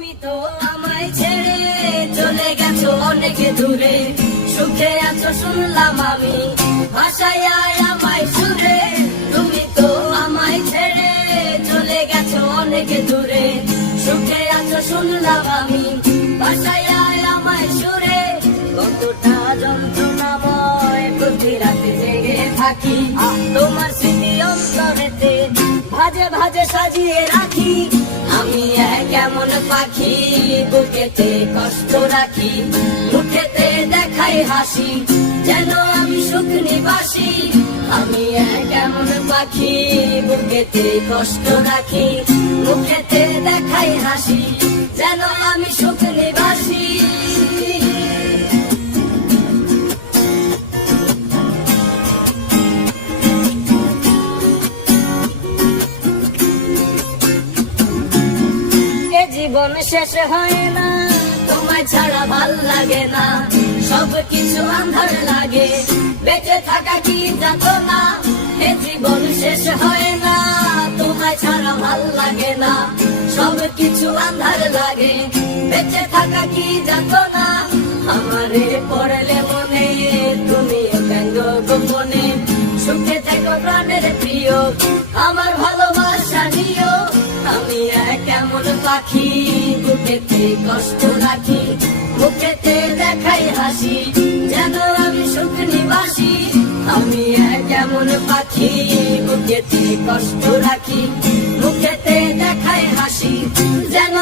তুমি তো আমায় ছেড়ে চলে গেছো অনেক দূরে, সুখে আছো শুনলাম আমি ভাষায় আমায় সুরে। তুমি তো আমায় ছেড়ে চলে গেছো অনেক দূরে, সুখে আছো শুনলাম আমি ভাষায় আমায় সুরে। কতটা যন্ত্রণাময় প্রতি রাতে জেগে থাকি, তোমার স্মৃতি অন্তরেতে ভাজে ভাজে সাজিয়ে রাখি। আমি কেমন পাখি বুকেতে কষ্ট রাখি, মুখেতে দেখাই হাসি যেন আমি সুখ নিবাসী। আমি কেমন পাখি বুকেতে কষ্ট রাখি, মুখেতে দেখাই হাসি যেন আমি সুখ নিবাসী। জীবন শেষ হয় না, তোমায় ছাড়া ভাল লাগে না, সব কিছু আন্ধার লাগে, বেঁচে থাকা কি যাতো না। এ জীবন শেষ হয় না, তোমায় ছাড়া ভাল লাগে না, সব কিছু আন্ধার লাগে, বেঁচে থাকা কি যাতো না। আমারে পড়লে মনে তুমি ব্যঙ্গ গোপনে, সুখে থেকো প্রাণের প্রিয়, আমার ভালোবাসা নিও। আমি কেমন পাখি বুকেতে কষ্ট রাখি, মুখেতে দেখাই হাসি যেন আমি সুখ নিবাসী। আমি কেমন পাখি বুকেতে কষ্ট রাখি, মুখেতে দেখাই হাসি যেন